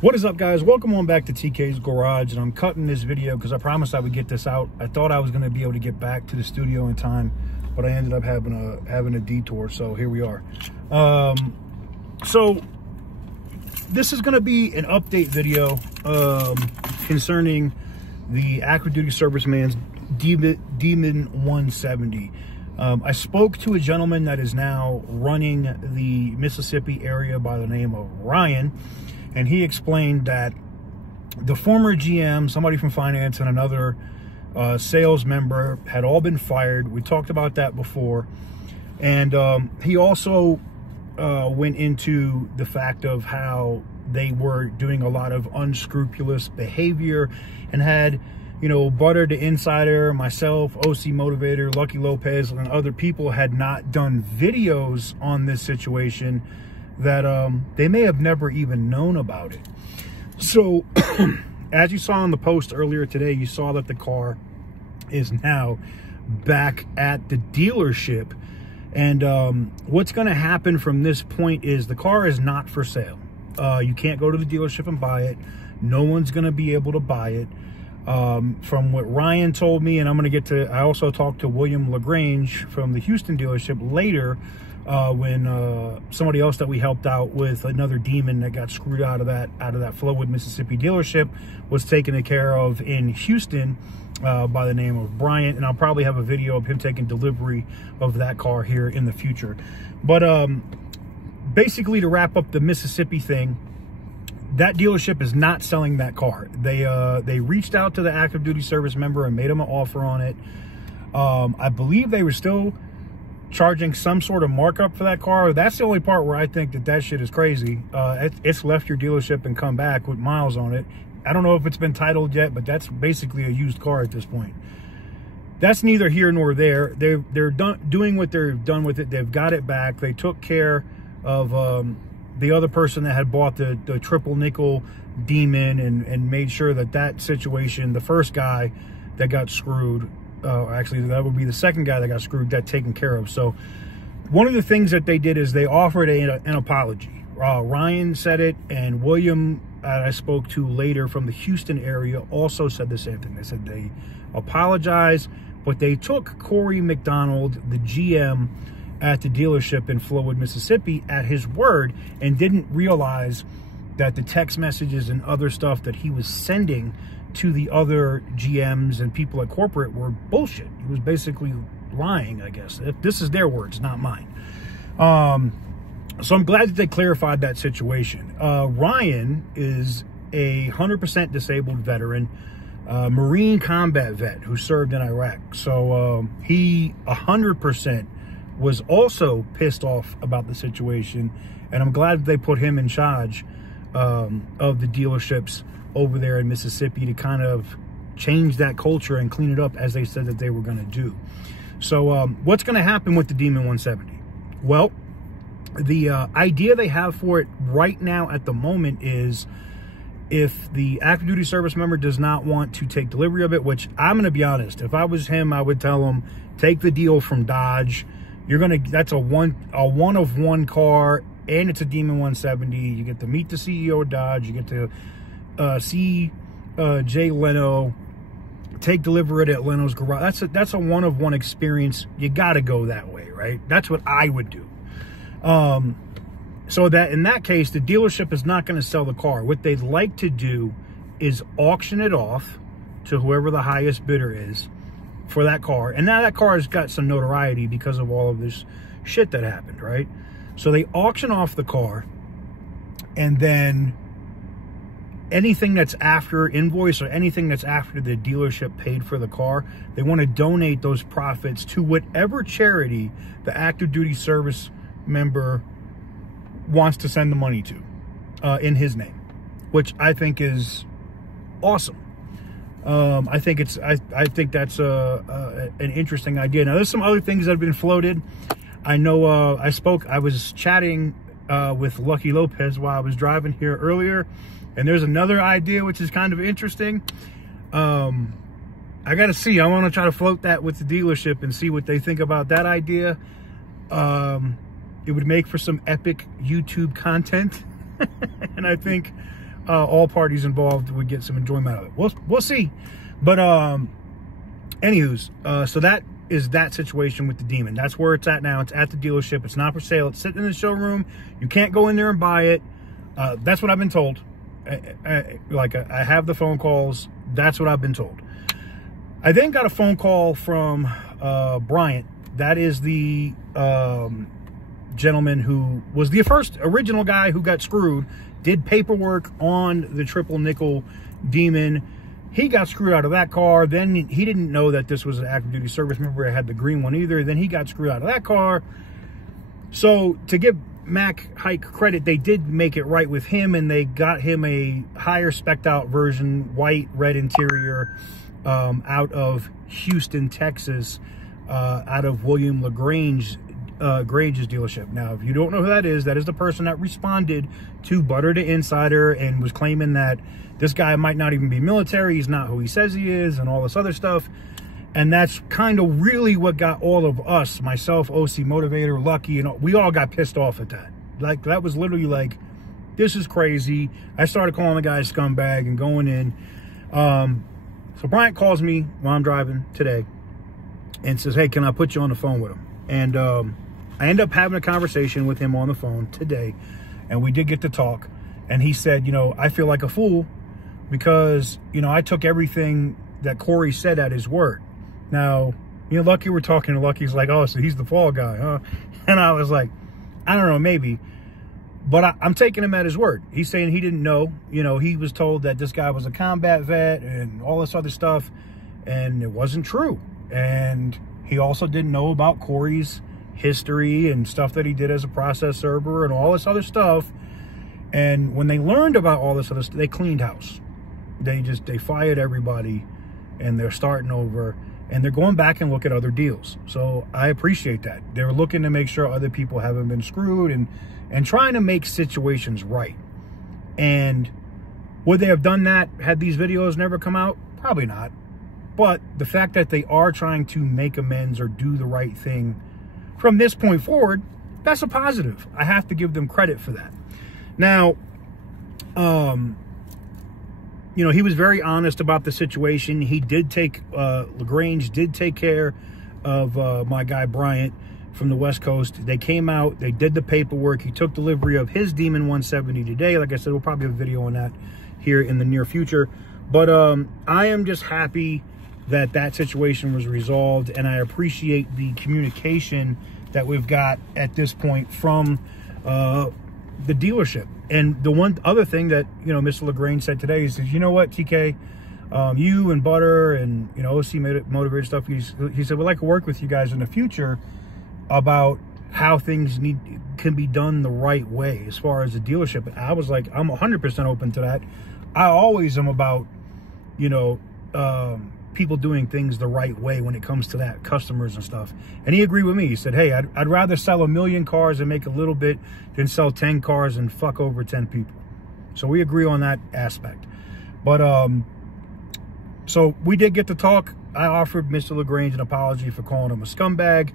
What is up, guys? Welcome on back to TK's Garage, and I'm cutting this video because I promised I would get this out. I thought I was going to be able to get back to the studio in time, but I ended up having a detour, so here we are. So this is going to be an update video concerning the active duty serviceman's Demon 170. I spoke to a gentleman that is now running the Mississippi area by the name of Ryan, and he explained that the former GM, somebody from finance, and another sales member had all been fired. We talked about that before. And he also went into the fact of how they were doing a lot of unscrupulous behavior and had, you know, Butter the Insider, myself, OC Motivator, Lucky Lopez, and other people had not done videos on this situation, that they may have never even known about it. So as you saw in the post earlier today, you saw that the car is now back at the dealership. And what's going to happen from this point is the car is not for sale. You can't go to the dealership and buy it. No one's going to be able to buy it. From what Ryan told me, and I'm going to get to, I also talked to William LaGrange from the Houston dealership later, when somebody else that we helped out with another demon that got screwed out of that Flowood Mississippi dealership was taken care of in Houston by the name of Bryant, and I'll probably have a video of him taking delivery of that car here in the future. But basically, to wrap up the Mississippi thing, that dealership is not selling that car. They reached out to the active duty service member and made him an offer on it. I believe they were still charging some sort of markup for that car. That's the only part where I think that shit is crazy. It's left your dealership and come back with miles on it. I don't know if it's been titled yet, but that's basically a used car at this point. That's neither here nor there. They're doing what they're done with it. They've got it back. They took care of the other person that had bought the triple nickel demon and made sure that situation, the first guy that got screwed, actually that would be the second guy that got screwed, got taken care of. So one of the things that they did is they offered an apology. Ryan said it, and William, I spoke to later from the Houston area, also said the same thing. They said they apologized, but they took Corey McDonald, the GM at the dealership in Flowood, Mississippi, at his word, and didn't realize that the text messages and other stuff that he was sending to the other GMs and people at corporate were bullshit. He was basically lying, I guess. This is their words, not mine. So I'm glad that they clarified that situation. Ryan is a 100% disabled veteran, Marine combat vet who served in Iraq. So he 100% was also pissed off about the situation, and I'm glad that they put him in charge of the dealerships over there in Mississippi to kind of change that culture and clean it up as they said that they were going to do. So what's going to happen with the Demon 170? Well, the idea they have for it right now at the moment is, if the active duty service member does not want to take delivery of it, which I'm going to be honest, if I was him, I would tell him, take the deal from Dodge. That's a one of one car, and it's a Demon 170. You get to meet the CEO of Dodge. You get to see Jay Leno, take delivery at Leno's garage. That's a one of one experience. You got to go that way, right? That's what I would do. So that in that case, the dealership is not going to sell the car. What they'd like to do is auction it off to whoever the highest bidder is for that car. And now that car has got some notoriety because of all of this shit that happened, right? So they auction off the car, and then anything that's after invoice or anything that's after the dealership paid for the car, they want to donate those profits to whatever charity the active duty service member wants to send the money to in his name, which I think is awesome. I think that's an interesting idea. Now, there's some other things that have been floated. I know I was chatting with Lucky Lopez while I was driving here earlier, and there's another idea which is kind of interesting. I got to see. I want to try to float that with the dealership and see what they think about that idea. It would make for some epic YouTube content. And I think all parties involved would get some enjoyment out of it. We'll see. But anywho's, so that is that situation with the Demon. That's where it's at now. It's at the dealership. It's not for sale. It's sitting in the showroom. You can't go in there and buy it. That's what I've been told. I have the phone calls. That's what I've been told. I then got a phone call from Bryant. That is the gentleman who was the original guy who got screwed, did paperwork on the triple nickel Demon. He got screwed out of that car. Then he didn't know that this was an active duty service member. It had the green one either. Then he got screwed out of that car. So to give Mac Haik credit, they did make it right with him, and they got him a higher spec'd out version, white, red interior, out of Houston, Texas, out of William LaGrange's dealership. Now, if you don't know who that is the person that responded to Butter the Insider and was claiming that this guy might not even be military, he's not who he says he is, and all this other stuff. And that's kind of really what got all of us, myself, OC Motivator, Lucky, and we all got pissed off at that. Like, that was literally like, this is crazy. I started calling the guy a scumbag and going in. So Bryant calls me while I'm driving today and says, hey, can I put you on the phone with him? And I end up having a conversation with him on the phone today, and we did get to talk. And he said, you know, I feel like a fool because, you know, I took everything that Corey said at his word. Now, you know, Lucky, we're talking to Lucky's like, oh, so he's the fall guy, huh? And I was like, I don't know, maybe. But I'm taking him at his word. He's saying he didn't know. You know, he was told that this guy was a combat vet and all this other stuff, and it wasn't true. And he also didn't know about Corey's history and stuff that he did as a process server and all this other stuff. And when they learned about all this other stuff, they cleaned house. They fired everybody, and they're starting over, and they're going back and look at other deals. So I appreciate that. They're looking to make sure other people haven't been screwed and trying to make situations right. And would they have done that had these videos never come out? Probably not. But the fact that they are trying to make amends or do the right thing from this point forward, that's a positive. I have to give them credit for that. Now, you know, he was very honest about the situation. He did take, LaGrange did take care of my guy Bryant from the West Coast. They came out, they did the paperwork. He took delivery of his Demon 170 today. Like I said, we'll probably have a video on that here in the near future. But I am just happy that that situation was resolved, and I appreciate the communication that we've got at this point from the dealership. And the one other thing that, you know, Mr. LaGrange said today, he says, you know what, TK, you and Butter and, you know, OC Motivated stuff, he said, we'd like to work with you guys in the future about how things can be done the right way as far as the dealership. And I was like, I'm 100% open to that. I always am about, you know, people doing things the right way when it comes to that, customers and stuff. And he agreed with me. He said, hey, I'd rather sell 1 million cars and make a little bit than sell 10 cars and fuck over 10 people. So we agree on that aspect. But so we did get to talk. I offered Mr. LaGrange an apology for calling him a scumbag.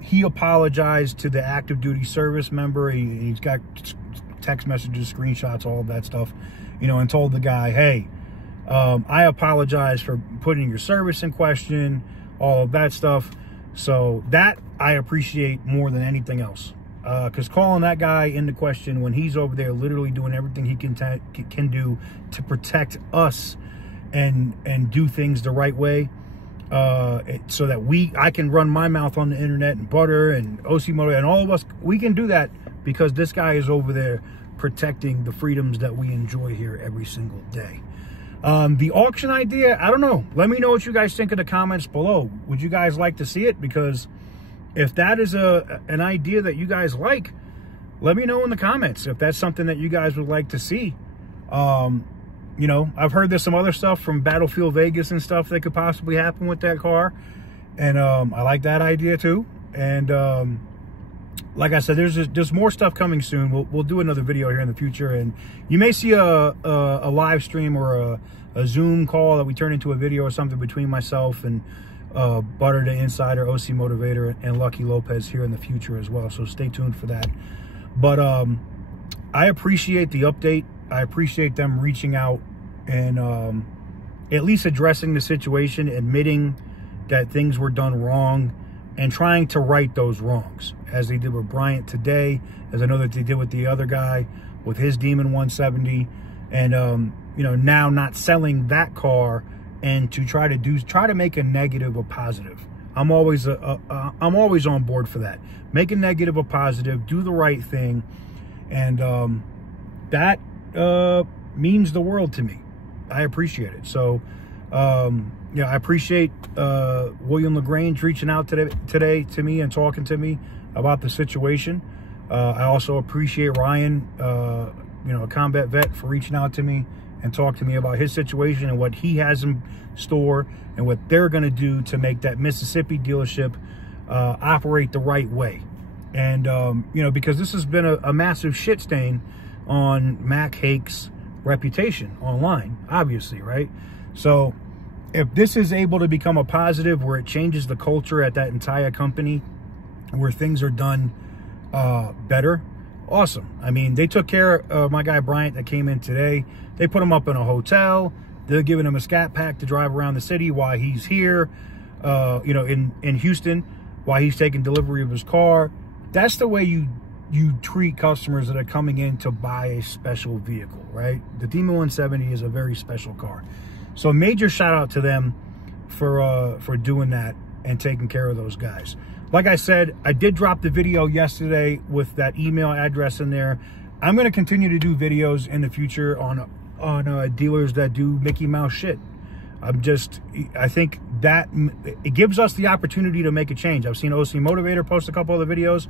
He apologized to the active duty service member. He's got text messages, screenshots, all of that stuff, you know, and told the guy, hey, I apologize for putting your service in question, all of that stuff. So that I appreciate more than anything else. Because calling that guy into question when he's over there literally doing everything he can do to protect us and do things the right way, so that I can run my mouth on the internet, and Butter and OC Motor and all of us, we can do that because this guy is over there protecting the freedoms that we enjoy here every single day. The auction idea, I don't know. Let me know what you guys think in the comments below. Would you guys like to see it? Because if that is an idea that you guys like, let me know in the comments if that's something that you guys would like to see. You know, I've heard there's some other stuff from Battlefield Vegas and stuff that could possibly happen with that car. And I like that idea too. And like I said, there's more stuff coming soon. We'll do another video here in the future, and you may see a live stream or a Zoom call that we turn into a video or something between myself and Butter the Insider, OC Motivator, and Lucky Lopez here in the future as well. So stay tuned for that. But I appreciate the update. I appreciate them reaching out and at least addressing the situation, admitting that things were done wrong, and trying to right those wrongs, as they did with Bryant today, as I know that they did with the other guy with his Demon 170, and you know, now not selling that car, and to try to make a negative a positive. I'm always on board for that. Make a negative a positive, do the right thing, and that means the world to me. I appreciate it. So yeah, I appreciate William LaGrange reaching out today to me and talking to me about the situation. I also appreciate Ryan, you know, a combat vet, for reaching out to me and talk to me about his situation and what he has in store and what they're going to do to make that Mississippi dealership operate the right way. And, you know, because this has been a massive shit stain on Mac Haik's reputation online, obviously, right? So if this is able to become a positive where it changes the culture at that entire company, where things are done better, awesome. I mean, they took care of my guy Bryant that came in today. They put him up in a hotel. They're giving him a scat pack to drive around the city while he's here, you know, in Houston, while he's taking delivery of his car. That's the way you treat customers that are coming in to buy a special vehicle, right? The Demon 170 is a very special car. So major shout out to them for doing that and taking care of those guys. Like I said, I did drop the video yesterday with that email address in there. I'm going to continue to do videos in the future on dealers that do Mickey Mouse shit. I think that it gives us the opportunity to make a change. I've seen OC Motivator post a couple other videos.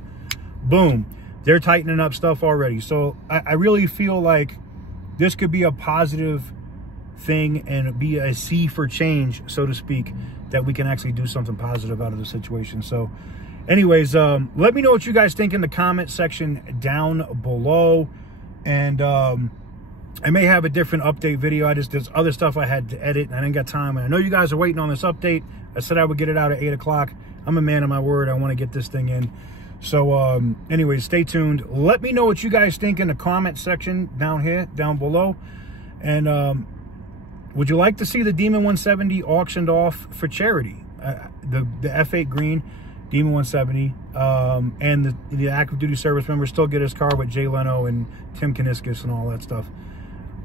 Boom. They're tightening up stuff already. So I really feel like this could be a positive thing and be a C for change, so to speak, that we can actually do something positive out of the situation. So anyways, let me know what you guys think in the comment section down below. And I may have a different update video. there's other stuff I had to edit and I didn't got time. And I know you guys are waiting on this update. I said I would get it out at 8 o'clock. I'm a man of my word. I want to get this thing in. So anyways, stay tuned. Let me know what you guys think in the comment section down below. And would you like to see the Demon 170 auctioned off for charity? The F8 green Demon 170, and the active duty service member still get his car with Jay Leno and Tim Kaniskis and all that stuff.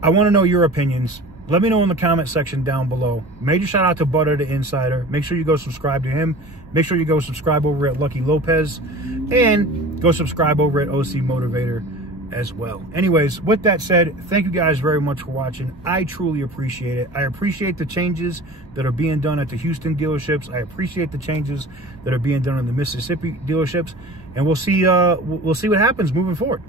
I want to know your opinions. Let me know in the comment section down below. Major shout out to Butter the Insider. Make sure you go subscribe to him. Make sure you go subscribe over at Lucky Lopez, and go subscribe over at OC Motivator as well. Anyways, with that said, thank you guys very much for watching. I truly appreciate it. I appreciate the changes that are being done at the Houston dealerships. I appreciate the changes that are being done in the Mississippi dealerships, and we'll see what happens moving forward.